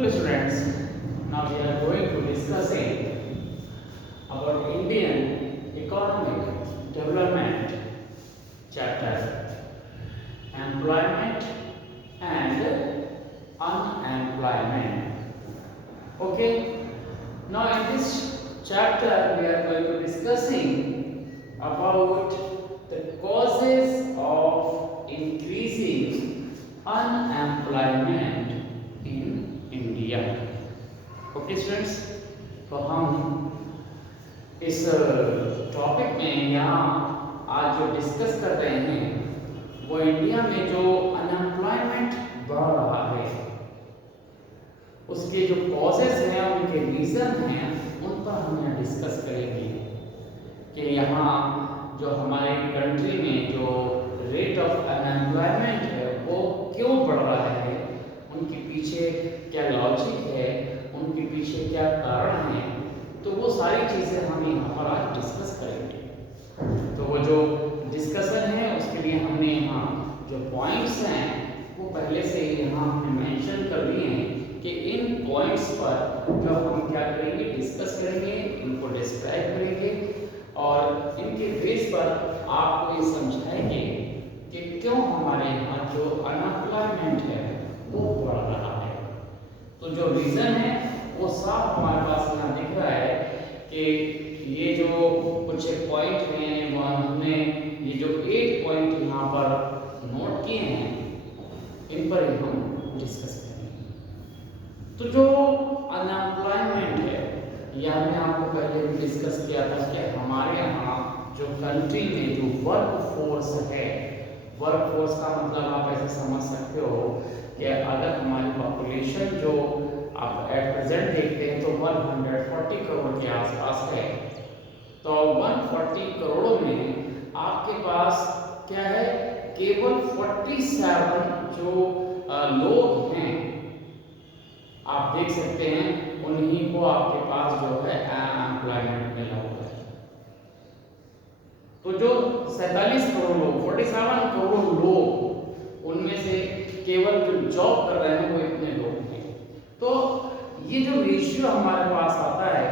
Hello students, now we are going to discussing about Indian economic development chapter, employment and unemployment. Okay, now in this chapter we are going to discussing about the causes of increasing unemployment in India. Okay students, तो हम इस topic में यहाँ आज जो discuss कर रहे हैं वो इंडिया में जो अनएम्प्लॉयमेंट बढ़ रहा है उसके जो कॉजेस हैं, उनके रीज़न हैं, उन पर हम यहाँ डिस्कस करेंगे कि यहाँ जो हमारे कंट्री में जो रेट ऑफ अनएम्प्लॉयमेंट है वो क्यों बढ़ रहा है, उनके पीछे क्या लॉजिक है, उनके पीछे क्या कारण है। तो वो सारी चीज़ें हम यहाँ पर आज डिस्कस करेंगे। तो वो जो डिस्कशन है उसके लिए हमने यहाँ जो पॉइंट्स हैं वो पहले से ही यहाँ हमने मेंशन कर दिए हैं कि इन पॉइंट्स पर जो हम क्या करेंगे, डिस्कस करेंगे, इनको डिस्क्राइब करेंगे और इनके बेस पर आपको ये समझाएंगे कि क्यों हमारे यहाँ जो अनएम्प्लॉयमेंट है वो बढ़ रहा है। तो जो रीज़न है वो साफ हमारे पास यहाँ दिख रहा है कि ये जो कुछ पॉइंट हैं वो हमने ये जो 8 पॉइंट यहाँ पर नोट किए हैं इन पर ही हम डिस्कस करेंगे। तो जो अनएम्प्लॉयमेंट है यह हमने आपको पहले भी डिस्कस किया था कि हमारे यहाँ जो कंट्री में जो वर्क फोर्स है, वर्क फोर्स का मतलब आप ऐसे समझ सकते हो कि अगर हमारी पॉपुलेशन जो आप एट प्रेजेंट देखते हैं तो 140 करोड़ के आसपास है। तो 140 करोड़ों में आपके पास क्या है, केवल 47 जो लोग हैं आप देख सकते हैं, उन्हीं को आपके पास जो है अनएम्प्लॉयमेंट मिला हुआ है। तो जो 47 करोड़ लोग, 47 करोड़ लोग, उनमें से केवल जो जॉब कर रहे हैं वो इतने लोग हैं। तो ये जो रेशियो हमारे पास आता है,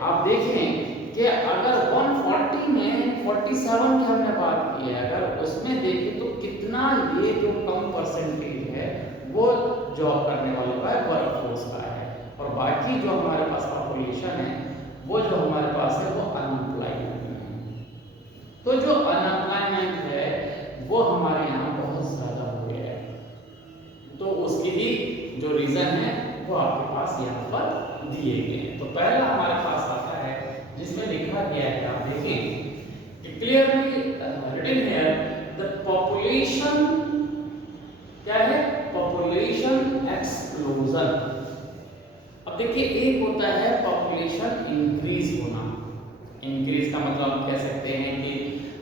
आप देखें कि अगर 140 में 47 की हमने बात की है, अगर उसमें देखें तो कितना ये जो कम परसेंटेज है वो जॉब करने वालों का है, वर्क फोर्स का है, और बाकी जो हमारे पास पॉपुलेशन है वो जो हमारे पास है वो अनएम्प्लॉयमेंट है। तो जो अनएम्प्लॉयमेंट है वो हमारे यहाँ बहुत ज़्यादा हो गया है। तो उसकी भी जो रीज़न है वो आपके पास यहाँ पर दिए गए हैं। तो पहला हमारे पास आता है जिसमें लिखा गया है, आप देखें कि clearly written here the population क्या है, पॉपुलेशन एक्सप्लोजन। अब देखिए, एक होता है पॉपुलेशन इंक्रीज होना, इंक्रीज का मतलब हम कह सकते हैं कि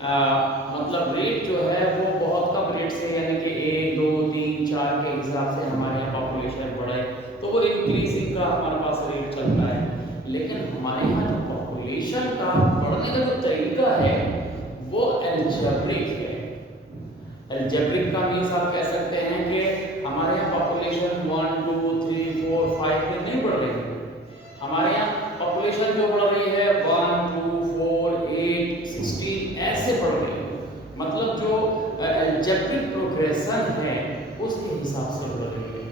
मतलब रेट जो है वो बहुत कम रेट से, यानी कि 1 2 3 4 के हिसाब से हमारे यहाँ पॉपुलेशन बढ़े तो वो इंक्रीजिंग का हमारे पास रेट चलता है। लेकिन हमारे यहाँ जो पॉपुलेशन का बढ़ने का जो तरीका है वो एल्जेब्रिक है। एल्जेब्रिक का मीन्स आप कह सकते हैं कि हमारे यहाँ पॉपुलेशन 1 2 3 4 5 में नहीं बढ़ रही है। हमारे यहाँ पॉपुलेशन जो बढ़ रही है 1 2 4 8 16 ऐसे बढ़ रही है। मतलब जो एल्जेब्रिक प्रोग्रेशन है उसके हिसाब से बढ़ रही है,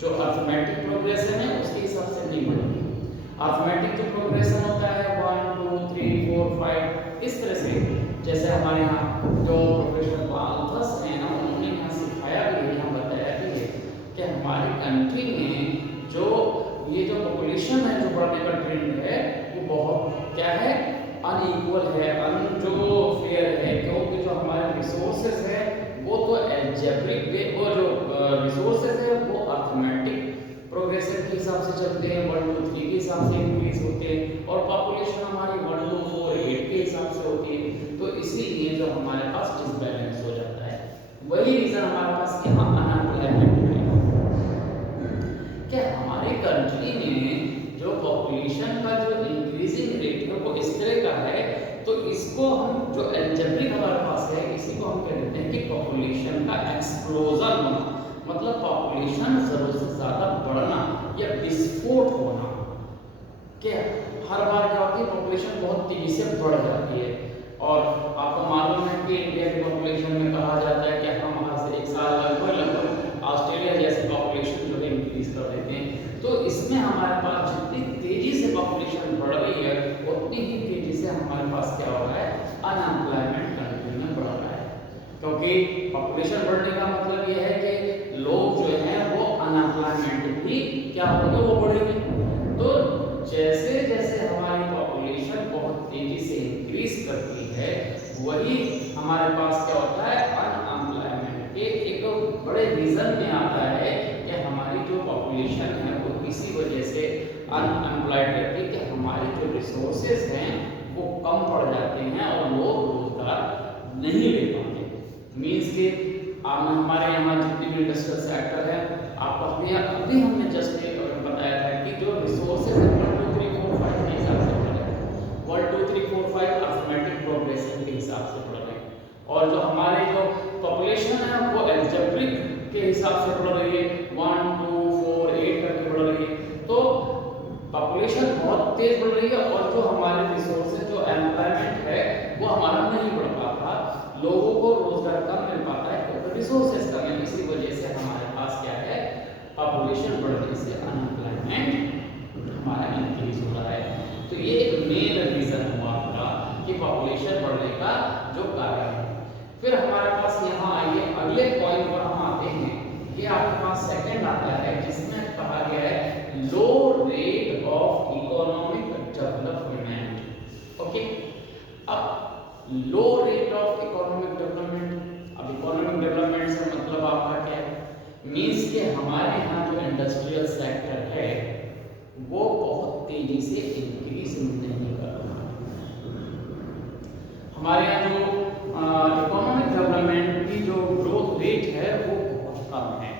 जो अर्थमेटिक प्रोग्रेशन है उसके हिसाब से नहीं बढ़ रही है। अर्थमेटिक जो प्रोग्रेशन होता है 1 2 3 4 5 इस तरह से, जैसे हमारे यहाँ जो प्रोफेसर मालथस हैं ना, उन्होंने यहाँ सिखाया भी है, यहाँ बताया भी है कि हमारी कंट्री में जो ये जो पॉपुलेशन है जो बढ़ने का ट्रेंड है वो बहुत क्या है, अनइक्वल है, जो फेयर है, क्योंकि जो हमारे रिसोर्सेज है वो तो एल्जेब्रिक वे, वो जो रिसोर्सेज है वो अर्थमेटिक प्रोग्रेशन के हिसाब से चलते हैं, 1 2 3 के हिसाब से इंक्रीज होते हैं, और पॉपुलेशन हमारी 1 2 4 8 के हिसाब से होती है। तो इसीलिए जो हमारे पास डिसबैलेंस हो जाता है, वही रीजन हमारे पास यहाँ अनएम्प्लॉयमेंट है। क्या हमारे कंट्री में जो पॉपुलेशन का जो इंक्रीजिंग रेट है वो इस तरह का है, तो इसको हम जो एल्जेब्रिक हमारे पास है इसी को हम कहते हैं कि पॉपुलेशन का एक्सप्लोजन होना, मतलब पॉपुलेशन जरूरत से ज़्यादा बढ़ना, या विस्फोट होना। क्या हर बार क्या होती है, पॉपुलेशन बहुत तेजी से बढ़ जाती है। और आपको मालूम है कि इंडिया की पॉपुलेशन में कहा जाता है कि हम आज से 1 साल लगभग ऑस्ट्रेलिया जैसी पॉपुलेशन जो है इंक्रीज कर देते हैं। तो इसमें हमारे पास जितनी तेजी से पॉपुलेशन बढ़ रही है उतनी ही तेजी से हमारे पास क्या हो रहा है, अनएम्प्लॉयमेंट कंट्री में बढ़ रहा है। क्योंकि पॉपुलेशन बढ़ने का मतलब यह है कि लोग जो हैं वो अनएम्प्लॉयमेंट भी क्या होंगे, वो बढ़ेंगे। तो जैसे जैसे हमारी पॉपुलेशन बहुत तेजी से इंक्रीज करती है, वही हमारे पास क्या होता है, अनएम्प्लॉयमेंट के एक बड़े रीजन में आता है कि हमारी जो पॉपुलेशन है वो इसी वजह से अनएम्प्लॉयड रहती है कि हमारे जो रिसोर्सेज हैं वो कम पड़ जाते हैं और लोग रोजगार नहीं ले पाते। मीन्स के हमारे यहाँ जितने भी इंडस्ट्रियल सेक्टर है, आपको अभी हमने जस्ट बताया था कि जो रिसोर्सेज है 1 2 3 4 5 के हिसाब से बढ़ रहे हैं, 1 2 3 4 5 अर्थमेटिक प्रोग्रेशन के हिसाब से बढ़ रहे हैं। और जो हमारे जो पॉपुलेशन है वो एल्जेब्रिक के हिसाब से बढ़ रही है, 1 2 4 8 करके बढ़ रही है। तो पॉपुलेशन बहुत तेज बढ़ रही है और जो हमारे रिसोर्सेज, जो एम्प्लॉयमेंट है वो हमारा नहीं बढ़ पाता, लोगों को रोजगार कम मिल पाता है क्योंकि रिसोर्सेज कम है। इसी वजह से हमारे पास क्या है, पॉपुलेशन बढ़ने से अनएम्प्लॉयमेंट हमारा इंक्रीज हो रहा है। तो ये एक मेन रीजन हुआ आपका कि पॉपुलेशन बढ़ने का जो कारण है। फिर हमारे पास यहाँ आइए अगले पॉइंट पर हम आते हैं। ये आपके पास सेकंड आता है जिसमें कहा गया है low rate of economic development. Okay, अब low rate of economic development, अब इकोनॉमिक डेवलपमेंट से मतलब आपका क्या है, मीन्स के हमारे यहाँ जो इंडस्ट्रियल सेक्टर है वो बहुत तेजी से इंक्रीज नहीं कर रहा। हमारे यहाँ जो इकोनॉमिक डेवलपमेंट की जो ग्रोथ रेट है वो बहुत कम है,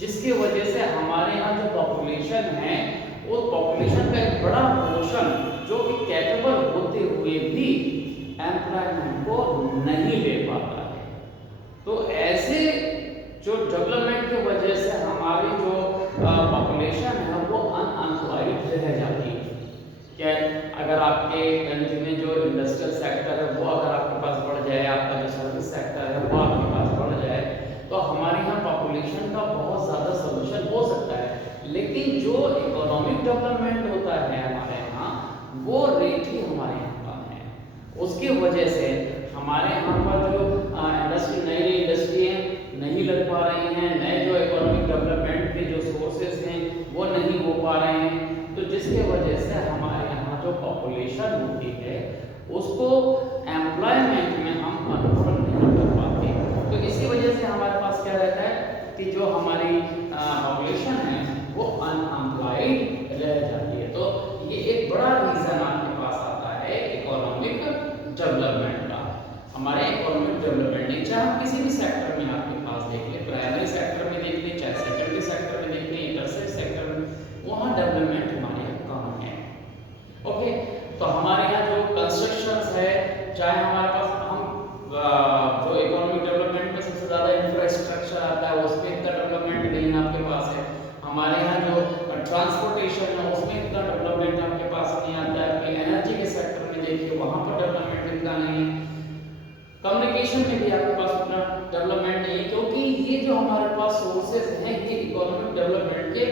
जिसकी वजह से हमारे यहाँ जो पॉपुलेशन है वो पॉपुलेशन का एक बड़ा पोर्शन जो कि कैपेबल होते हुए भी एम्प्लॉयमेंट को नहीं ले पाता है। तो ऐसे जो डेवलपमेंट की वजह से हमारी जो पॉपुलेशन है वो अनएम्प्लॉयड रह जाती है। क्या अगर आपके कंट्री में जो इंडस्ट्रियल सेक्टर है वो अगर आपके पास बढ़ जाए, आपका जो सर्विस सेक्टर है वो आपके पास बढ़ जाए, तो हमारे यहाँ पॉपुलेशन का बहुत ज़्यादा सोल्यूशन हो सकता है। लेकिन जो इकोनॉमिक डेवलपमेंट होता है हमारे यहाँ वो रेट ही हमारे यहाँ कम है। उसकी वजह से हमारे यहाँ पर जो इंडस्ट्री, नई इंडस्ट्री नहीं लग पा रही हैं, नए जो इकोनॉमिक डेवलपमेंट के जो सोर्सेज हैं वो नहीं हो पा रहे हैं। तो जिसके वजह से हमारे यहाँ जो पॉपुलेशन होती है उसको एम्प्लॉयमेंट में हम कन्वर्ट नहीं कर पाते। तो इसी वजह से हमारे पास क्या रहता है कि जो हमारी पॉपुलेशन है वो अनएम्प्लॉयड रह जाती है। तो ये एक बड़ा रीजन आपके पास आता है इकोनॉमिक डेवलपमेंट का। हमारे इकोनॉमिक डेवलपमेंट नहीं, चाहे हम किसी भी सेक्टर में आपके पास देख ले, प्राइमरी सेक्टर में देख ले, चाहे सेकेंडरी सेक्टर में देख ले, इंटरसेट सेक्टर में, वहाँ डेवलपमेंट हमारे यहाँ कम है। ओके, तो हमारे यहाँ जो कंस्ट्रक्शंस है, चाहे हमारे पास हम जो इकोनॉमिक डेवलपमेंट में सबसे ज़्यादा इंफ्रास्ट्रक्चर आता है उसमें इतना डेवलपमेंट नहीं आपके पास है। हमारे यहाँ जो ट्रांसपोर्टेशन है उसमें इतना डेवलपमेंट आपके पास नहीं आता है। अपनी एनर्जी के सेक्टर में देखिए वहाँ पर डेवलपमेंट इतना नहीं है। कम्युनिकेशन में भी आपके पास उतना डेवलपमेंट नहीं है, क्योंकि ये जो हमारे पास सोर्सेज हैं ये इकोनॉमिक डेवलपमेंट के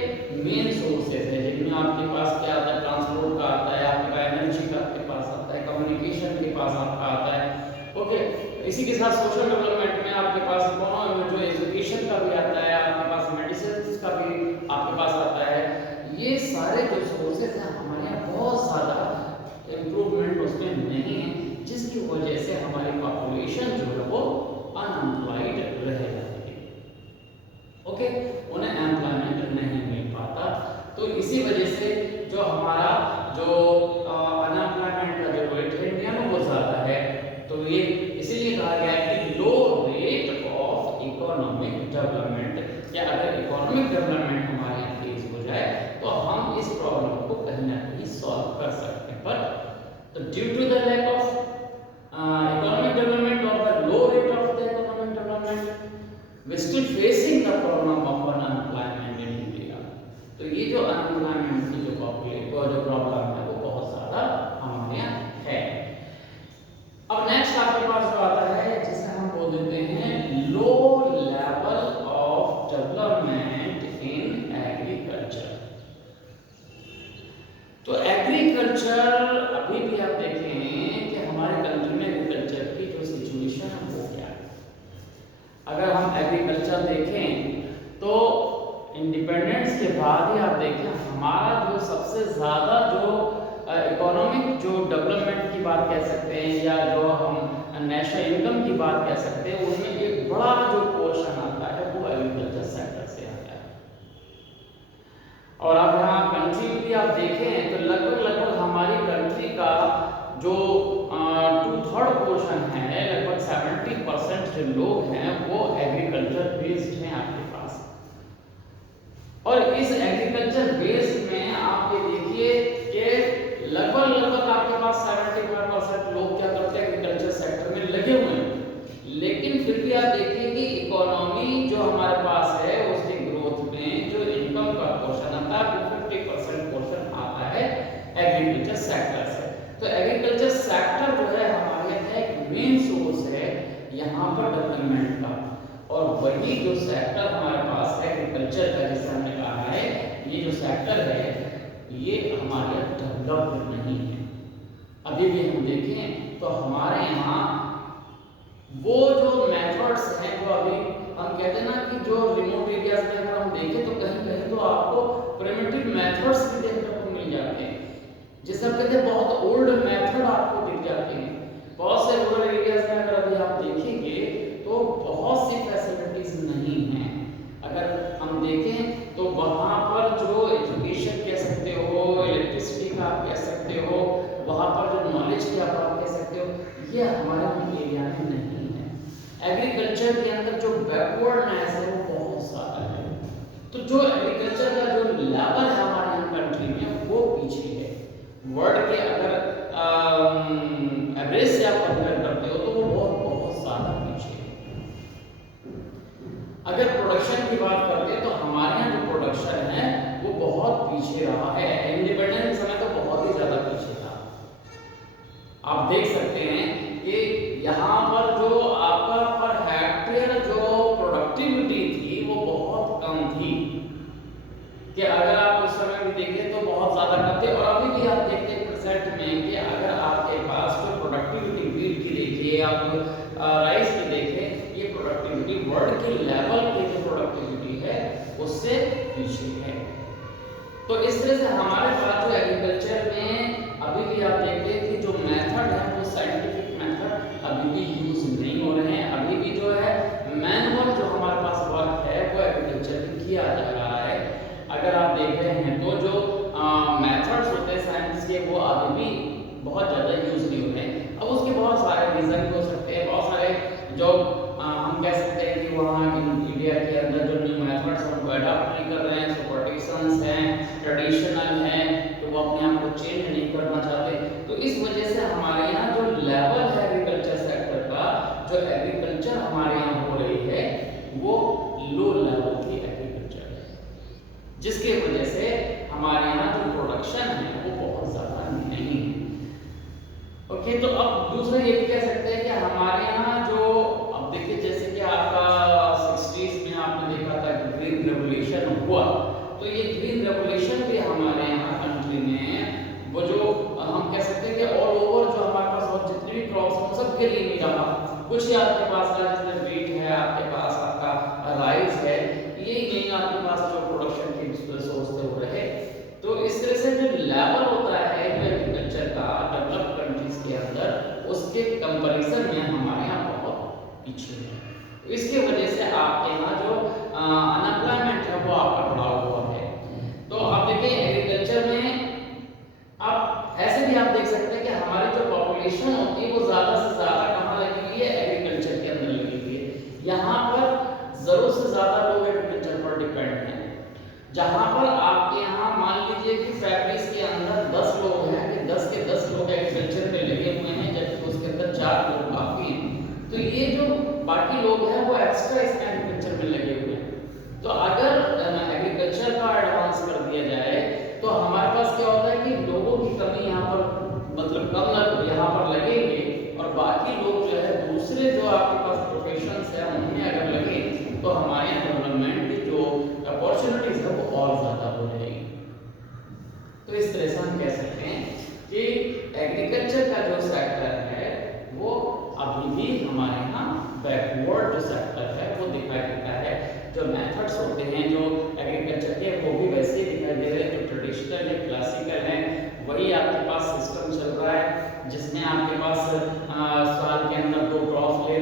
मेन सोर्सेज हैं, जिनमें आपके पास क्या आता है, ट्रांसपोर्ट का आता है, आपके पास एनर्जी का आपके पास आता है, कम्युनिकेशन के पास आपका आता है। ओके, इसी के साथ सोशल डेवलपमेंट में आपके पास इकोनॉमी जो एजुकेशन का भी आता है, आपके पास मेडिसिन का भी आपके पास आता है। ये सारे जो सोर्सेज हैं हमारे यहाँ बहुत ज़्यादा इम्प्रूवमेंट उसमें नहीं है, जिसकी वजह से हमारी पॉपुलेशन जो है वो अनएम्प्लॉयड रह जाती है। ओके, उन्हें एम्प्लॉयमेंट नहीं मिल पाता। तो इसी वजह से जो हमारा जो अनएम्प्लॉयमेंट का जो रेट है इंडिया में वो ज़्यादा है। तो ये इसीलिए कहा गया है कि लो रेट ऑफ इकोनॉमिक डेवलपमेंट, या अगर इकोनॉमिक डेवलपमेंट हमारे यहाँ तेज हो जाए तो हम इस प्रॉब्लम को कहीं ना कहीं सॉल्व कर सकते हैं। But due to the lack of economic development or the low rate of the economic development, we still facing the problem of unemployment in India. तो ये जो इनकम की बात कह सकते हैं, उनमें एक बड़ा जो पोर्शन आता है वो एग्रीकल्चर सेक्टर से आता है। और अब यहाँ कंट्री में भी आप देखें तो लगभग हमारी कंट्री का जो 2/3 पोर्शन है, लगभग 70% जो लोग हैं वो एग्रीकल्चर बेस्ड हैं आपके पास। और इस एग्रीकल्चर बेस्ड में आप ये देखिए कि लगभग आपके पास 75% लोग क्या करते हैं, एग्रीकल्चर सेक्टर में लगे हुए हैं। लेकिन फिर भी आप देखिए कि इकोनॉमी जो हमारे पास है उसकी ग्रोथ में जो इनकम का पोर्शन आता है 50% पोर्शन आता है एग्रीकल्चर सेक्टर से। तो एग्रीकल्चर सेक्टर जो है हमारे यहाँ एक मेन सोर्स है यहाँ पर डेवलपमेंट का। और वही जो सेक्टर हमारे पास एग्रीकल्चर का, जैसे हमने कहा है, ये जो सेक्टर है ये हमारे डेवलप्ड नहीं है। अभी भी हम देखें तो हमारे यहाँ वो जो मेथड्स हैं वो अभी हम कहते हैं ना कि जो रिमोट एरियाज में अगर हम देखें तो कहीं कहीं तो आपको प्रिमिटिव मेथड्स भी देखने को मिल जाते हैं, जिसे हम कहते हैं बहुत ओल्ड मेथड आपको दिख जाते हैं। बहुत से रूरल एरियाज में अगर अभी आप देखेंगे तो बहुत सी फैसिलिटीज नहीं हैं। अगर हम देखें तो वहाँ पर जो एजुकेशन कह सकते हो, इलेक्ट्रिसिटी का आप कह सकते हो, वहाँ पर जो नॉलेज की आप कह सकते हो, ये हमारे एरिया में नहीं है। एग्रीकल्चर के अंदर जो बैकवर्डनेस है वो बहुत ज़्यादा है। तो जो एग्रीकल्चर का जो लेवल है हमारे यहाँ कंट्री में वो पीछे है। वर्ल्ड के अगर एवरेज से आप कंपेयर करते हो तो वो बहुत ज़्यादा पीछे है। अगर प्रोडक्शन की बात करते हैं तो हमारे यहाँ जो प्रोडक्शन है वो बहुत पीछे रहा है। इंडिपेंडेंस समय तो बहुत ही ज़्यादा पीछे था। आप देख सकते हैं कि यहाँ पर जो आपका पर हेक्टेयर जो प्रोडक्टिविटी थी वो बहुत कम थी, कि अगर आप उस समय भी देखें तो बहुत ज़्यादा कम थे। और अभी भी आप देखते हैं प्रेजेंट में कि अगर आपके पास जो प्रोडक्टिविटी व्हीट की देखिए, आप राइस की देखें, ये प्रोडक्टिविटी वर्ल्ड के लेवल की जो प्रोडक्टिविटी है उससे पीछे है। तो इस तरह से हमारे पास जो एग्रीकल्चर में अभी भी आप देखते हैं कि जो मेथड है वो साइंटिफिक मेथड अभी भी यूज नहीं हो रहे हैं। अभी भी जो है मैनुअल जो हमारे पास वर्क है वो एग्रीकल्चर में किया जा रहा है। अगर आप देख रहे हैं तो जो मेथड्स होते हैं साइंस के वो अभी भी बहुत ज़्यादा यूज नहीं हो रहे हैं। अब उसके बहुत सारे रीज़न हो सकते हैं, बहुत सारे जो हम कह सकते हैं कि वहाँ इंडिया के अंदर जो न्यू मेथड्स हैं उनको अडॉप्ट नहीं कर रहे हैं, सुपरस्टिशंस हैं, ट्रेडिशनल हैं, तो वो अपने आप को चेंज नहीं करना चाहते। तो इस वजह से हमारे यहाँ जो लेवल है एग्रीकल्चर सेक्टर का, जो एग्रीकल्चर हमारे यहाँ हो रही है वो लो लेवल की एग्रीकल्चर है, जिसके वजह से हमारे यहाँ जो प्रोडक्शन है वो बहुत ज़्यादा नहीं है। ओके, तो अब दूसरा ये भी कह सकते हैं कि हमारे यहाँ जो अब देखिए जैसे कि आपका 60s में आपने देखा था कि ग्रीन रेवोल्यूशन हुआ, तो ये ग्रीन रेवोल्यूशन भी हमारे यहाँ कंट्री में वो जो हम कह सकते हैं कि ऑल ओवर जो हमारे पास और जितने भी क्रॉप्स हैं सबके लिए नहीं रहा। कुछ ही आपके पास रहा, जिसमें व्हीट है, आपके पास आपका राइस है, यही नहीं आपके पास जो प्रोडक्शन के सोर्स थे वो रहे। तो इस तरह से जो लेवल होता है जो एग्रीकल्चर का डेवलप्ड कंट्रीज के अंदर, उसके कंपैरिजन में हमारे यहाँ बहुत पीछे है। इसके वजह से आपके यहाँ जो अनएम्प्लॉयमेंट है वो आपका बढ़ा हुआ है। तो आप देखिए एग्रीकल्चर में आप ऐसे भी आप देख सकते हैं कि हमारी जो पॉपुलेशन होती है वो ज़्यादा से ज़्यादा कहाँ लगी हुई है, एग्रीकल्चर के अंदर लगी हुई है। यहाँ पर ज़रूरत से ज़्यादा लोग एग्रीकल्चर पर डिपेंड हैं। जहाँ पर आपके यहाँ मान लीजिए कि फैमिलीज के अंदर 10 लोग हैं कि 10 के 10 लोग एग्रीकल्चर में लगे हुए हैं, जबकि उसके अंदर 4 लोग बाकी हैं। तो ये जो बाकी लोग हैं वो एक्स्ट्रा इसमें एग्रीकल्चर में लगे हुए हैं। तो अगर एग्रीकल्चर का एडवांस कर दिया जाए तो हमारे पास क्या होता है कि लोगों की कमी यहाँ पर मतलब कम यहाँ पर लगेंगे, और बाकी लोग जो है दूसरे जो आपके पास प्रोफेशंस है उनमें अगर लगे तो हमारे यहाँ डेवलपमेंट की जो अपॉर्चुनिटीज है वो और ज़्यादा हो जाएगी। तो इस तरह से हम कह सकते हैं कि एग्रीकल्चर का जो सेक्टर है वो अभी भी हमारे यहाँ बैकवर्ड जो सेक्टर है वो दिखाई देता है। जो मेथड्स होते हैं जो एग्रीकल्चर के वो भी वैसे ही दिखाई दे रहे हैं, जो ट्रेडिशनल है, क्लासिकल है, वही आपके पास सिस्टम चल रहा है, जिसमें आपके पास साल के अंदर 2 क्रॉप ले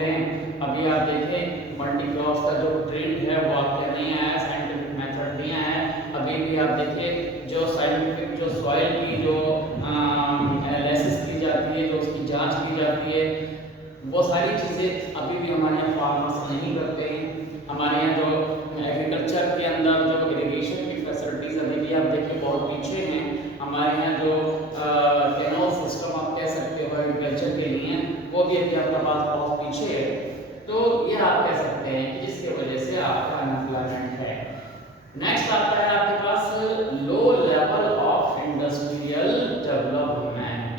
अभी आप देखें मल्टी क्रॉस का जो ट्रेंड है वो आपके नहीं आया, साइंटिफिक मेथड नहीं आया। अभी भी आप देखिए जो साइंटिफिक जो सॉइल की जो एनालिसिस की जाती है, जो उसकी जांच की जाती है, वो सारी चीज़ें अभी भी हमारे यहाँ फार्मर्स नहीं करते हैं। हमारे यहाँ जो एग्रीकल्चर के अंदर जो इरिगेशन की फैसिलिटीज अभी भी आप देखिए बहुत पीछे हैं। हमारे यहाँ जो कैनल सिस्टम आप कह सकते हो एग्रीकल्चर के लिए, वो भी अभी आपके पास बहुत पीछे है। तो ये आप कह सकते हैं कि जिसकी वजह से आपका अनएम्प्लॉयमेंट है। नेक्स्ट आता है आपके पास low level of industrial development.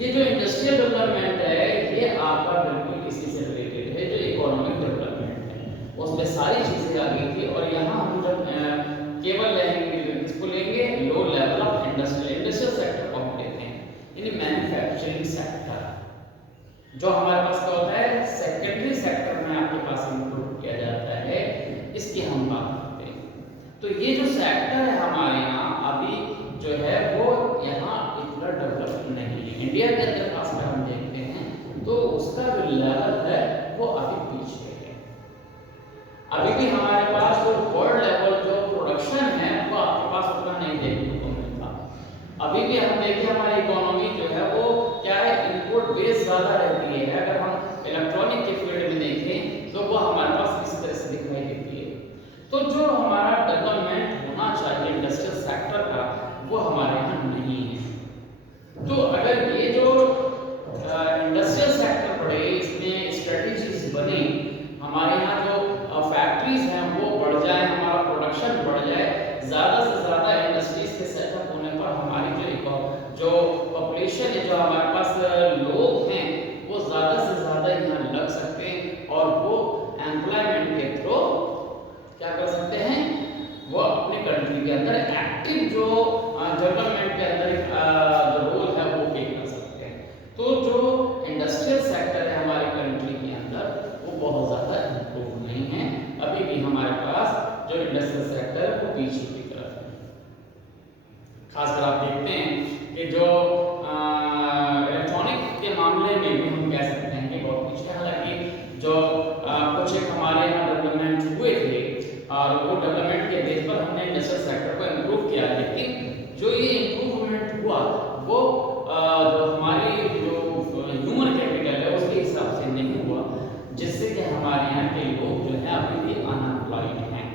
ये जो इंडस्ट्रियल डेवलपमेंट है ये आपका बिल्कुल इसी से रिलेटेड है, जो इकोनॉमिक डेवलपमेंट है उसमें सारी चीजें आ गई थी। और यहाँ हम जब केवल इसको लेंगे लो लेवल ऑफ इंडस्ट्रियल सेक्टर को हम लेते हैं, यानी मैन्युफैक्चरिंग सेक्टर जो हमारे पास क्या होता है सेकेंडरी सेक्टर में आपके पास इंक्लूड किया जाता है, इसकी हम बात करते हैं। तो ये जो सेक्टर है हमारे यहाँ अभी जो है वो यहाँ इतना डेवलप नहीं है। इंडिया के अंदर खासकर हम देखते हैं तो उसका जो लेवल है वो अभी पीछे है। अभी भी हमारे पास जो वर्ल्ड लेवल जो प्रोडक्शन है वो आपके पास उतना नहीं देखने को मिलता। अभी भी हम देखिए हमारी इकोनॉमी जो है वो क्या है इनपुट बेस ज्यादा रहती है। अगर हम इलेक्ट्रॉनिक के फील्ड में देखें तो वो हमारे पास इस तरह से दिखाई देती है। तो जो हमारा डेवलपमेंट होना चाहिए इंडस्ट्रियल सेक्टर का वो हमारे यहाँ नहीं है। तो अगर ये जो इंडस्ट्रियल सेक्टर बढ़े, इसमें स्ट्रेटजीज बने, हमारे यहाँ जो फैक्ट्रीज हैं वो बढ़ जाए, हमारा प्रोडक्शन बढ़ जाए, ज़्यादा से ज़्यादा इंडस्ट्रीज के सेटअप होने पर हमारी जो पॉपुलेशन है, जो हमारे पास लोग हैं वो ज़्यादा से ज़्यादा यहाँ लग सकते हैं और वो एम्प्लॉयमेंट के थ्रू क्या कर सकते हैं, वो अपने कंट्री के अंदर एक्टिव जो डेवलपमेंट के अंदर जो रोल है वो प्ले कर सकते हैं। तो जो इंडस्ट्रियल सेक्टर है हमारे कंट्री के अंदर वो बहुत ज़्यादा इम्प्रूव नहीं है। अभी भी हमारे पास जो इंडस्ट्रियल सेक्टर है वो पीछे की तरफ है। खासकर आप देखते हैं कि जो इलेक्ट्रॉनिक के मामले में भी हम कह सकते हैं कि बहुत पीछे। हालांकि जो कुछ एक हमारे यहाँ डेवलपमेंट हुए थे और वो डेवलपमेंट के बेस पर हमने इंडस्ट्रियल सेक्टर को इम्प्रूव किया, लेकिन जो ये इम्प्रूवमेंट हुआ वो जो हमारी जो ह्यूमन कैपिटल है उसके हिसाब से नहीं हुआ, जिससे कि हमारे यहाँ के लोग जो है अभी भी अनएम्प्लॉयड हैं।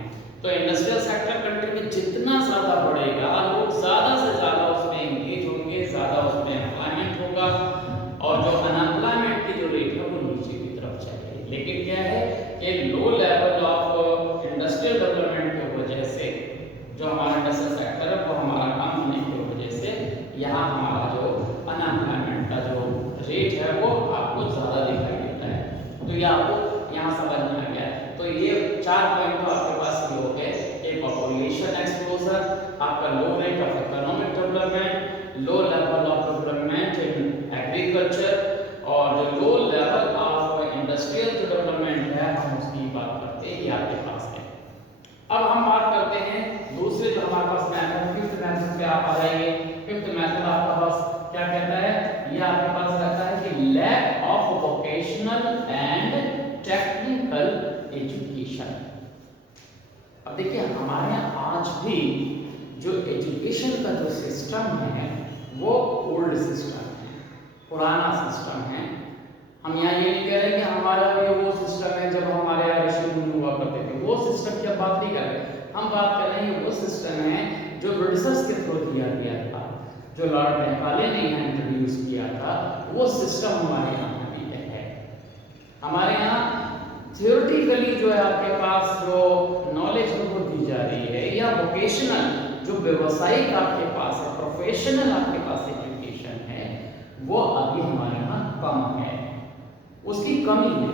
तो इंडस्ट्रियल सेक्टर कंट्री में जितना ज़्यादा बढ़ेगा, लोग ज़्यादा से ज़्यादा उसमें एंगेज होंगे, ज़्यादा उसमें एम्प्लॉयमेंट होगा और जो अनएम्प्लॉयमेंट की जो रेट है वो नीचे की तरफ जाएगी। लेकिन क्या है कि लो लेवल ऑफ इंडस्ट्रियल डेवलपमेंट की वजह से जो हमारा इंडस्ट्रियल सेक्टर है वो हमारा कम होने की वजह से यहाँ हमारा जो अनएम्प्लॉयमेंट का जो रेट है वो आपको ज़्यादा दिखाई देता है। तो ये आपको यहाँ समझ में आ गया। तो ये 4 पॉइंट तो आपके पास ये हो गए कि पॉपुलेशन एक्सप्लोजर, आपका low rate of economic development, low level of development in agriculture और जो लो लेवल ऑफ इंडस्ट्रियल जो डेवलपमेंट है हम उसकी बात करते हैं, ये आपके पास है। अब हम बात करते हैं दूसरे जो हमारे पास मेथड, फिफ्थ मेथड पे आप आ जाएंगे। फिफ्थ मेथड आपका पास क्या कहता है, ये आपके पास रहता है कि lack of vocational and technical education. अब देखिए हमारे यहाँ आज भी जो एजुकेशन का जो सिस्टम है वो ओल्ड सिस्टम है, पुराना सिस्टम है। हम यहाँ ये नहीं कह रहे कि हमारा ये वो सिस्टम है जब हमारे यहाँ ऋषि मुनि हुआ करते थे, वो सिस्टम की अब बात नहीं कर रहे। हम बात कर रहे हैं वो सिस्टम है जो ब्रिटिशर्स के थ्रू दिया गया था, जो लॉर्ड मैकाले ने यहाँ इंट्रोड्यूस किया था, वो सिस्टम हमारे यहाँ भी है। हमारे यहाँ थियोरेटिकली जो है आपके पास जो नॉलेज वो दी जा रही है, या वोकेशनल जो व्यवसायिक आपके पास है, प्रोफेशनल आपके पास एजुकेशन है, वो अभी हमारे यहाँ कम है, उसकी कमी है।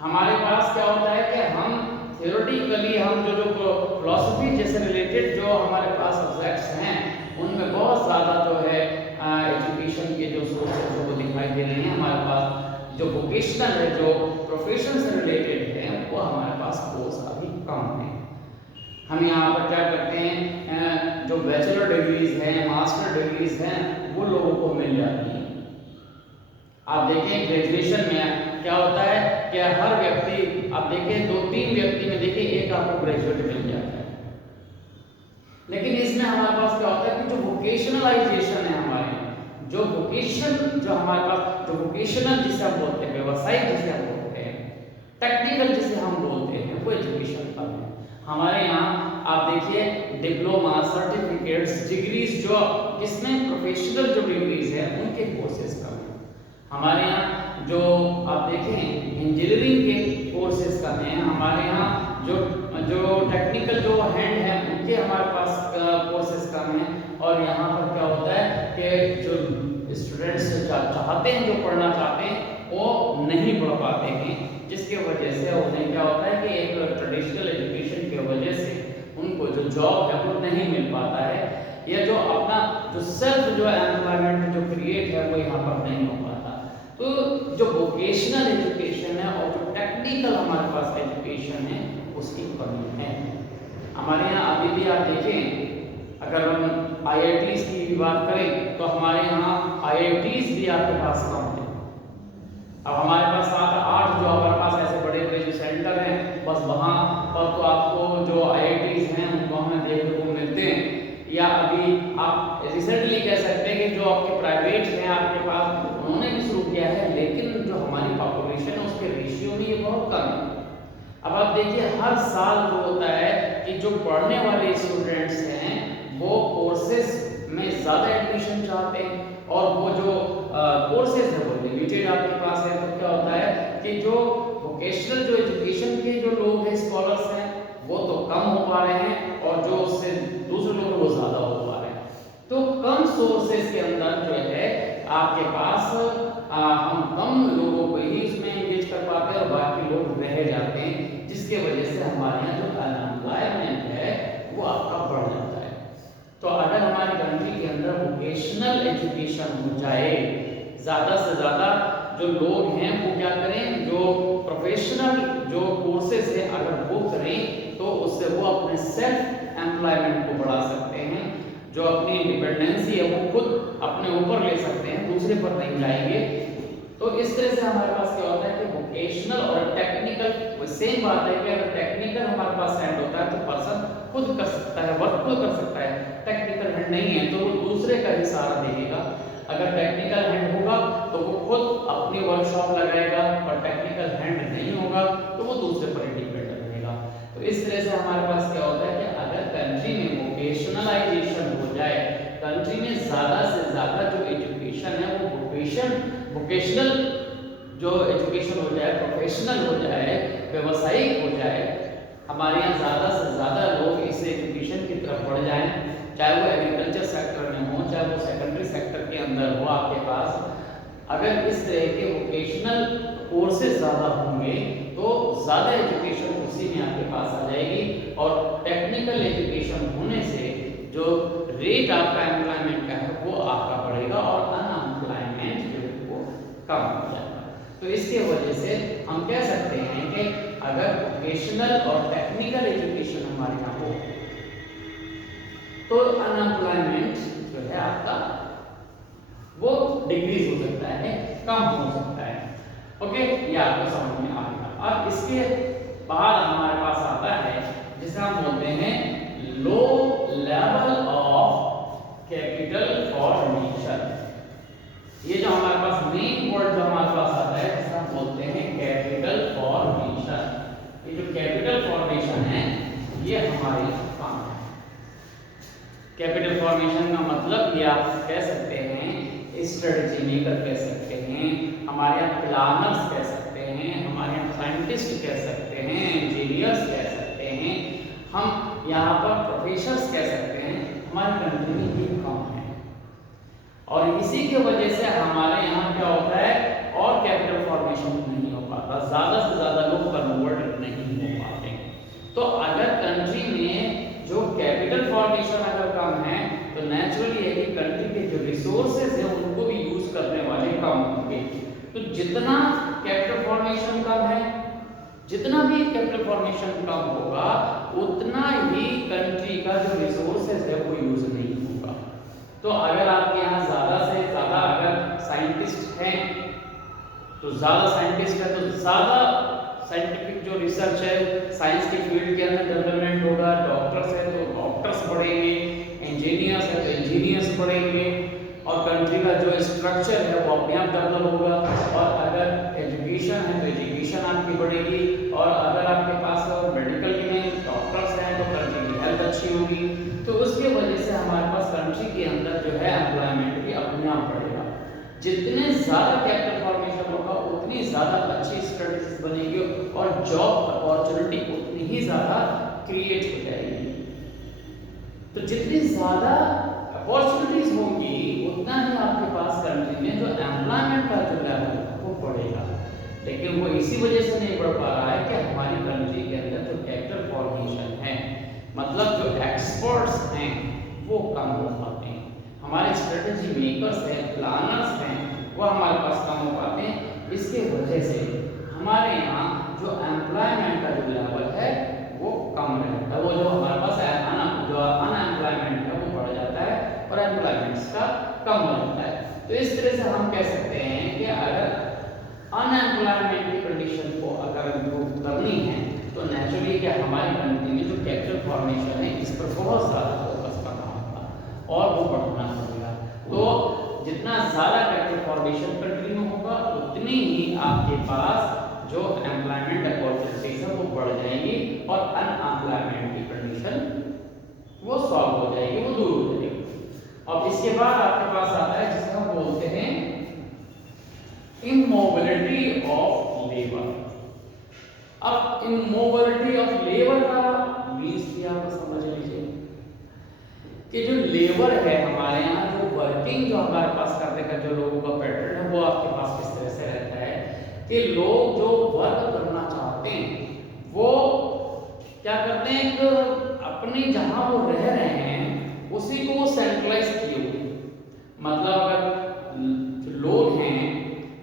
हमारे पास क्या होता है कि हम थियोरेटिकली हम जो फिलॉसफी जैसे रिलेटेड जो हमारे पास सब्जेक्ट्स हैं उनमें बहुत ज़्यादा जो है एजुकेशन के जो सोर्सेज वो दिखाई दे रहे हैं। हमारे पास जो वोकेशनल है, जो प्रोफेशन से रिलेटेड है, वो हमारे पास कोर्स अभी कम है। हम यहाँ पर क्या करते हैं, जो बैचलर डिग्रीज हैं, मास्टर डिग्रीज हैं, वो लोगों को मिल जाती हैं। आप देखें ग्रेजुएशन में क्या होता है कि हर व्यक्ति, आप देखिए 2-3 व्यक्ति में देखिए एक आपको ग्रेजुएट मिल जाता है। लेकिन इसमें हमारे पास क्या होता है कि जो वोकेशनलाइजेशन है हमारे, जो वोकेशन जो हमारे पास, जो वोकेशनल जिसे हम बोलते हैं, व्यवसायिक जिसे हम बोलते हैं, टेक्निकल जिसे हम बोलते हैं, वो एजुकेशन कम है हमारे यहाँ। आप देखिए डिप्लोमा, सर्टिफिकेट्स, डिग्रीज, जो इसमें प्रोफेशनल जो डिग्रीज है उनके कोर्सेज कम है हमारे यहाँ। जो आप देखें इंजीनियरिंग के कोर्सेज कम हैं हमारे यहाँ, जो टेक्निकल जो हैंड है उनके हमारे पास कोर्सेज कम हैं। और यहाँ पर क्या होता है कि जो स्टूडेंट्स चाहते हैं, जो पढ़ना चाहते हैं, वो नहीं पढ़ पाते हैं, जिसके वजह से उन्हें क्या होता है कि एक ट्रेडिशनल एजुकेशन की वजह से उनको जो जॉब है वो नहीं मिल पाता है, या जो अपना जो सेल्फ जो एम्प्लॉयमेंट जो क्रिएट है वो यहाँ पर नहीं हो पाता। तो जो वोकेशनल एजुकेशन है और जो टेक्निकल हमारे पास एजुकेशन है उसकी कमी है हमारे यहाँ। अभी भी आप देखें, अगर हम IITs की बात करें तो हमारे यहाँ IITs भी आपके पास कम है। अब हमारे पास 7-8 जो हमारे पास ऐसे बड़े बड़े जो सेंटर हैं, बस वहाँ पर तो आपको जो IITs हैं उनको हमें देखने को मिलते हैं। या अभी आप रिसेंटली कह सकते हैं कि जो आपके प्राइवेट हैं आपके पास, उन्होंने भी शुरू किया है, लेकिन जो हमारी पॉपुलेशन है उसके रेशियो में ये बहुत कम है। अब आप देखिए हर साल जो होता है कि जो पढ़ने वाले स्टूडेंट्स हैं वो कोर्सेज में ज़्यादा एडमिशन चाहते हैं, और वो जो कोर्सेज है वो लिमिटेड आपके पास है। तो क्या होता है कि जो वोकेशनल जो एजुकेशन के जो लोग हैं, स्कॉलर्स हैं, वो तो कम हो पा रहे हैं, और जो उससे दूसरे लोग वो ज़्यादा हो पा रहे हैं। तो कम सोर्सेज के अंदर जो है आपके पास हम कम लोगों को ही इसमें एंगेज कर पाते हैं और बाकी लोग रह जाते हैं, जिसके वजह से हमारे यहाँ जो अनएम्प्लॉयमेंट है वो आपका बढ़ जाता है। तो अगर हमारी कंट्री के अंदर वोकेशनल एजुकेशन हो जाए, ज़्यादा से ज़्यादा जो लोग हैं वो क्या करें, जो प्रोफेशनल जो कोर्सेज है अगर वो करें तो उससे वो अपने सेल्फ एम्प्लॉयमेंट को बढ़ा सकते हैं, जो अपनी इंडिपेंडेंसी है वो खुद अपने ऊपर ले सकते हैं, दूसरे पर नहीं जाएंगे। तो इस तरह से हमारे पास क्या होता है कि वोकेशनल और टेक्निकल सेम बात है कि अगर टेक्निकल हमारे पास हैंड होता है तो पर्सन खुद कर सकता है, वर्क खुद कर सकता है। टेक्निकल हैंड नहीं है तो वो दूसरे का ही सहारा देगा। अगर टेक्निकल हैंड होगा तो वो खुद अपनी वर्कशॉप लगाएगा, और टेक्निकल हैंड नहीं होगा तो वो दूसरे पर डिपेंड रहेगा। तो इस तरह से हमारे पास क्या होता है कि अगर कंट्री में वोकेशनलाइजेशन हो जाए, कंट्री में ज़्यादा से ज़्यादा जो एजुकेशन है वो वोकेशनल जो एजुकेशन हो जाए, प्रोफेशनल हो जाए, व्यवसायिक हो जाए, हमारे यहाँ ज़्यादा से ज़्यादा लोग इस एजुकेशन की तरफ बढ़ जाएं, चाहे वो एग्रीकल्चर सेक्टर में हो, चाहे वो सेकेंडरी सेक्टर के अंदर हो आपके पास। अगर इस तरह के वोकेशनल कोर्सेज ज़्यादा होंगे तो ज़्यादा एजुकेशन उसी में आपके पास आ जाएगी, और टेक्निकल एजुकेशन होने से जो रेट आपका एम्प्लॉयमेंट का है वो आपका बढ़ेगा, और अनएम्प्लॉयमेंट जो है वो कम हो जाएगा। तो इसके वजह से हम कह सकते हैं कि अगर वोकेशनल और टेक्निकल एजुकेशन हमारे यहाँ हो तो अनएम्प्लॉयमेंट जो है आपका वो डिक्रीज हो सकता है, कम हो सकता है। ओके, ये आपको समझ में आ गया। अब इसके बाद हमारे पास आता है जिसे हम बोलते हैं लो लेवल ऑफ कैपिटल फॉर्मेशन। ये जो हमारे पास मेन वर्ड जो हमारे पास आता है जिसे हम बोलते हैं कैपिटल फॉर्मेशन। ये जो कैपिटल फॉर्मेशन है ये हमारे काम है। कैपिटल फॉर्मेशन का मतलब ये आप कह सकते हैं स्ट्रेटजी मेकर कह सकते हैं, हमारे यहाँ प्लानर्स कह सकते हैं, हमारे यहाँ साइंटिस्ट कह सकते हैं, इंजीनियर्स कह सकते हैं, हम यहाँ पर प्रोफेसर्स कह सकते हैं। हमारी कंट्री में ये कम है, और इसी की वजह से हमारे यहाँ क्या होता है और कैपिटल फॉर्मेशन नहीं हो पाता, ज़्यादा से ज़्यादा लोग कन्वर्ट नहीं हो पाते। तो अगर कंट्री में जो कैपिटल फॉर्मेशन अगर कम है तो नेचुरली है कि कंट्री के जो रिसोर्सेज हैं उनको भी यूज करने वाले कम होंगे। तो जितना कैपिटल फॉर्मेशन कम है, जितना भी कैपिटल फॉर्मेशन कम होगा, उतना ही कंट्री का जो रिसोर्सेज है वो यूज नहीं होगा। तो अगर आपके यहाँ ज़्यादा से ज़्यादा अगर साइंटिस्ट हैं तो ज़्यादा साइंटिस्ट है तो ज़्यादा साइंटिफिक जो रिसर्च है साइंस के फील्ड के अंदर डेवलपमेंट होगा। डॉक्टर्स है तो डॉक्टर्स बढ़ेंगे, इंजीनियर्स है तो इंजीनियर्स बढ़ेंगे, और कंट्री का जो स्ट्रक्चर है वो अपने आप डेवलप होगा। और अगर एजुकेशन है तो एजुकेशन आपकी बढ़ेगी, और अगर आपके पास मेडिकल में डॉक्टर्स हैं तो कंट्री की हेल्थ अच्छी होगी। तो उसकी वजह से हमारे पास कंट्री के अंदर जो है एम्प्लॉयमेंट भी अपने आप बढ़ेगा। जितने ज़्यादा कैपिटल फॉर्मेशन होगा उतनी ज़्यादा अच्छी स्ट्रेटजीज बनेगी और जॉब अपॉर्चुनिटी उतनी ही ज़्यादा क्रिएट हो जाएगी। तो जितनी ज़्यादा अपॉर्चुनिटीज होंगी उतना ही आपके पास कंट्री में जो एम्प्लॉयमेंट का जो लेवल है वो बढ़ेगा। लेकिन वो इसी वजह से नहीं बढ़ पा रहा है कि हमारी कंट्री के अंदर जो कैपिटल फॉर्मेशन है, मतलब जो एक्सपर्ट्स हैं वो कम हो पाते हैं। हमारे स्ट्रेटजी मेकर्स हैं, प्लानर्स हैं, वो हमारे पास कम हो पाते हैं। इसके वजह से हमारे यहाँ जो एम्प्लॉयमेंट का जो लेवल है वो कम रहता है। वो जो हमारे पास जो अनएम्प्लॉयमेंट है वो बढ़ जाता है और एम्प्लॉयमेंट का कम हो जाता है। तो इस तरह से हम कह सकते हैं कि अगर अनएम्प्लॉयमेंट की कंडीशन को अगर इम्प्रूव करनी है तो नेचुरली क्या हमारी कंट्री में जो कैपिटल फॉर्मेशन है इस पर बहुत ज़्यादा फोकस करना होगा और वो बढ़ना होगा। तो जितना ज़्यादा कैपिटल फॉर्मेशन कंट्री में होगा उतनी ही आपके पास जो एम्प्लॉयमेंट अपॉर्चुनिटीज है वो बढ़ जाएंगी और अनएम्प्लॉयमेंट की कंडीशन वो सॉल्व हो जाएगी, वो दूर हो जाएगी। अब इसके बाद आपके पास आता है जिसे हम बोलते हैं इमोबिलिटी ऑफ लेबर। अब इमोबिलिटी ऑफ लेबर का मीन्स क्या आप समझ लीजिए कि जो लेबर है हमारे यहाँ, जो वर्किंग जो हमारे पास करने का जो लोगों का पैटर्न है वो आपके पास किस तरह से रहता है कि लोग जो वर्क करना चाहते हैं वो क्या करते हैं, एक अपने जहां वो रह रहे हैं उसी को वो सेंट्रलाइज किए हुए। मतलब अगर लोग हैं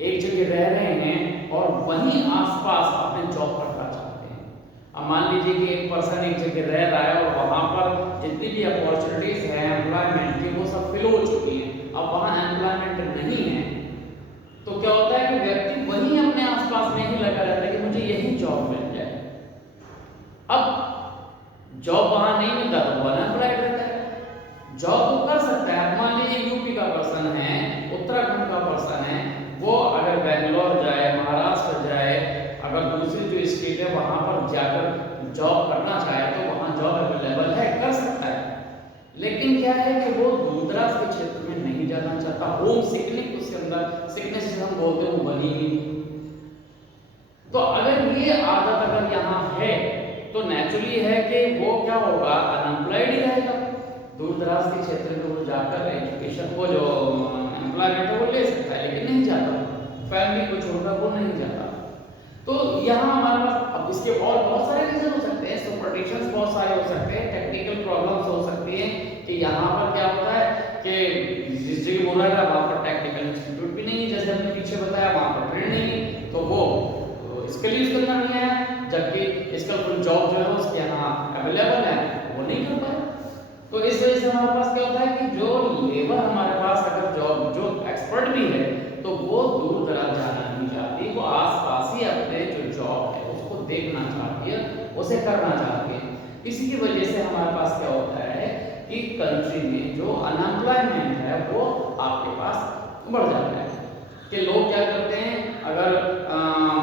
एक जगह रह रहे हैं और वहीं आसपास अपने जॉब करना चाहते हैं। अब मान लीजिए कि एक पर्सन एक जगह रह रहा है और वहां पर जितनी भी अपॉर्चुनिटीज है एम्प्लॉयमेंट की वो सब फिल हो चुकी हैं, अब वहां एम्प्लॉयमेंट नहीं है तो क्या होता है कि व्यक्ति वहीं अपने आसपास में ही लगा रहता है कि मुझे यही जॉब मिल जाए। अब जॉब वहां नहीं मिलता तो वो अनएम्प्लॉयड रहता है। जॉब तो कर सकता है, मान लीजिए यूपी का पर्सन है, उत्तराखंड का पर्सन है, वो अगर बेंगलोर जाए, महाराष्ट्र जाए, अगर दूसरी जो स्टेट है वहां पर जाकर जॉब करना चाहे तो वहां जॉब अवेलेबल है, कर सकता है। लेकिन क्या है कि वो दूरदराज के क्षेत्र में नहीं जाना चाहता, होम सिकनेस उसके अंदर सिकनेस जो हम बोलते हैं वो बनी नहीं। तो अगर ये आदत अगर यहाँ है तो नेचुरली है कि वो क्या होगा, अनएम्प्लॉयड ही रहेगा। दूर दराज के क्षेत्र में वो जाकर एजुकेशन वो जो एम्प्लॉयमेंट है वो ले सकता है लेकिन नहीं जाता, फैमिली को छोड़कर वो नहीं जाता। तो यहाँ हमारे पास अब इसके और बहुत सारे रीजन हो सकते हैं, सुपरस्टिशंस बहुत सारे हो सकते हैं, टेक्निकल प्रॉब्लम्स हो सकती हैं कि यहाँ पर क्या होता है कि जिस जगह बोला है वहाँ पर टेक्निकल इंस्टीट्यूट भी नहीं है, जैसे हमने पीछे बताया वहाँ पर ट्रेन नहीं है तो वो स्किल यूज करना नहीं है, जबकि स्किलफुल जॉब जो है उसके यहाँ अवेलेबल है वो नहीं कर पाए। तो इस वजह से हमारे पास क्या होता है कि जो लेबर हमारे पास अगर जॉब जो एक्सपर्ट भी है तो वो दूर दराज जाना नहीं चाहती, वो आसपास ही अपने जो जॉब है उसको देखना चाहती है, उसे करना चाहती है। इसी की वजह से हमारे पास क्या होता है कि कंट्री में जो अनएम्प्लॉयमेंट है वो आपके पास बढ़ जाता है। कि लोग क्या करते हैं, अगर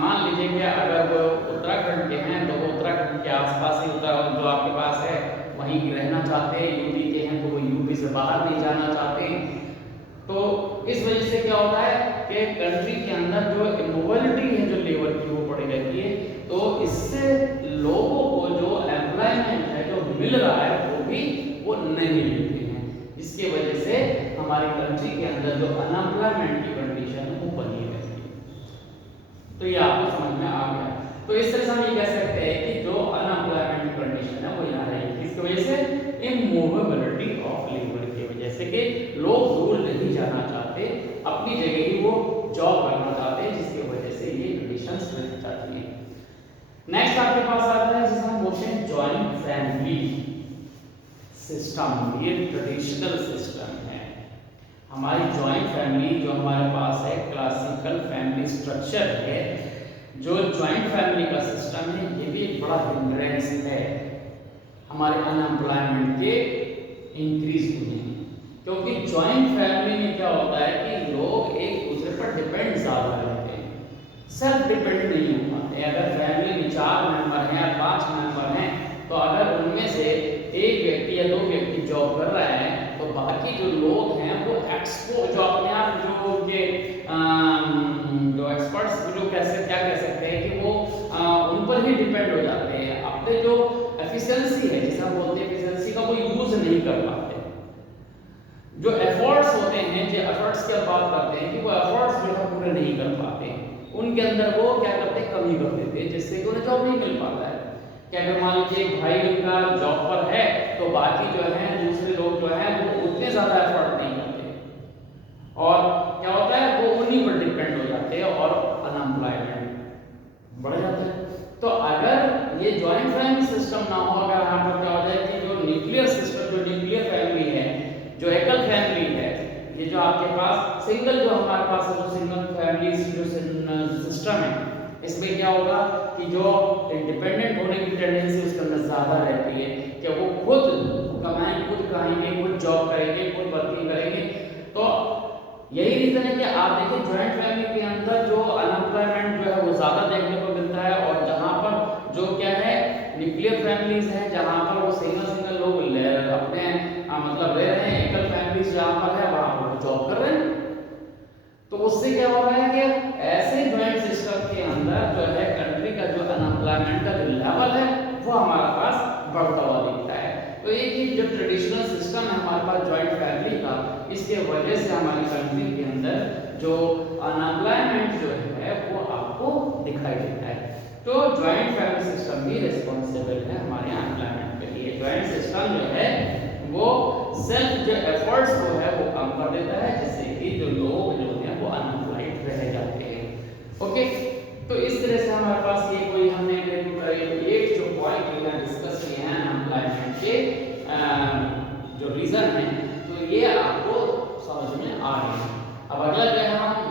मान लीजिए कि अगर वो उत्तराखंड के हैं तो वो उत्तराखंड के आसपास ही उत्तराखंड जो आपके पास है वहीं रहना चाहते हैं, यूपी के हैं तो वो यूपी से बाहर नहीं जाना चाहते। तो इस वजह से क्या होता है कि कंट्री के अंदर जो मोबिलिटी है जो लेबर की वो बढ़ी रहती है, तो इससे लोगों को जो एम्प्लॉयमेंट है जो मिल रहा है वो भी वो नहीं मिलते हैं। इसके वजह से हमारी कंट्री के अंदर जो अनएम्प्लॉयमेंट की कंडीशन है वो बनी रहती है। तो ये आपको समझ में आ गया। तो इस तरह से हम ये कह सकते हैं कि जो अनएम्प्लॉयमेंट की कंडीशन है वो यहाँ रहेगी, इसकी वजह से इमूवेबिलिटी ऑफ लेबर की वजह से कि लोग दूर नहीं जाना चाहते, अपनी जगह ही वो जॉब करना चाहते हैं, जिसकी वजह से ये कंडीशंस मिल जाती हैं। नेक्स्ट आपके पास आता है जिसे हम बोलते हैं जॉइंट फैमिली सिस्टम। ये ट्रेडिशनल सिस्टम है। हमारी जॉइंट फैमिली जो हमारे पास है, क्लासिकल फैमिली स्ट्रक्चर है, जो जॉइंट फैमिली का सिस्टम है, ये भी एक बड़ा हिंड्रेंस है हमारे अनएम्प्लॉयमेंट के इंक्रीज होने में। क्योंकि जॉइंट फैमिली में क्या होता है कि लोग एक दूसरे पर डिपेंड ज़्यादा रहते हैं, सेल्फ डिपेंड नहीं हो पाते। अगर फैमिली में 4 मेंबर हैं या 5 मेंबर हैं, तो अगर उनमें से एक व्यक्ति या 2 व्यक्ति जॉब कर रहा है, तो बाकी जो लोग हैं वो जो अपने आप जो उनके जो एक्सपर्ट्स जो कैसे क्या कह सकते हैं कि वो उन पर ही डिपेंड हो जाते हैं। अपने जो एफिशिएंसी है, जिसे हम बोलते हैं एफिशिएंसी का, वो यूज नहीं कर पाते। जो एफर्ट्स होते हैं, जो एफर्ट्स की बात करते हैं कि वो एफर्ट्स जो है पूरे नहीं कर पाते, उनके अंदर वो क्या करते हैं, कमी कर देते हैं, जिससे कि उन्हें जॉब नहीं मिल पाता है। कि अगर मान लीजिए एक भाई उनका जॉब पर है, तो बाकी जो है दूसरे लोग जो है वो उतने ज़्यादा एफर्ट नहीं करते, और क्या होता है वो उन्हीं पर डिपेंड हो जाते हैं और अनएम्प्लॉयमेंट बढ़ जाता है। तो अगर ये जॉइंट फैमिली सिस्टम ना हो, अगर यहाँ पर क्या हो जाए कि जो न्यूक्लियर सिस्टम, जो न्यूक्लियर फैमिली है, जो एकल फैमिली है, ये जो आपके पास सिंगल, जो हमारे पास है, जो सिंगल फैमिली जो सिस्टम है, इसमें क्या होगा कि जो इंडिपेंडेंट होने की टेंडेंसी उसके अंदर ज़्यादा रहती है, कि वो खुद कमाएं, खुद खाएंगे, खुद जॉब करेंगे, खुद वर्किंग करेंगे। तो यही रीज़न है कि आप देखिए जॉइंट फैमिली के अंदर जो अनएम्प्लॉयमेंट जो है वो ज़्यादा देखने को मिलता है, और जहाँ पर जो क्या है न्यूक्लियर फैमिलीज हैं, जहाँ पर वो सिंगल सिंगल लोग अपने मतलब रह रहे हैं, एकल फैमिलीज जहाँ पर है वहाँ पर वो जॉब कर रहे हैं। तो उससे क्या हो रहा है कि ऐसे जॉइंट सिस्टम के अंदर जो है कंट्री का जो अनएम्प्लॉयमेंट का जो लेवल है वो हमारे पास बढ़ता हुआ दिखता है। तो एक जो ट्रेडिशनल सिस्टम है हमारे पास जॉइंट फैमिली का, इसके वजह से हमारी कंट्री के अंदर जो अनएम्प्लॉयमेंट जो है वो आपको दिखाई देता है। तो जॉइंट फैमिली सिस्टम भी रिस्पॉन्सिबल है हमारे अनएम्प्लॉयमेंट के लिए। जॉइंट सिस्टम जो है वो सेल्फ जो एफर्ट्स को है वो कम कर देता है, जिससे कि जो लोग जो हैं वो अनएम्प्लॉयड रह जाते हैं। ओके, तो इस तरह से हमारे पास ये कोई हमने एक जो पॉइंट यहाँ डिस्कस किए हैं अनएम्प्लॉयमेंट के जो रीजन है, तो ये आपको समझ में आ रहे हैं। अब अगला जो है हम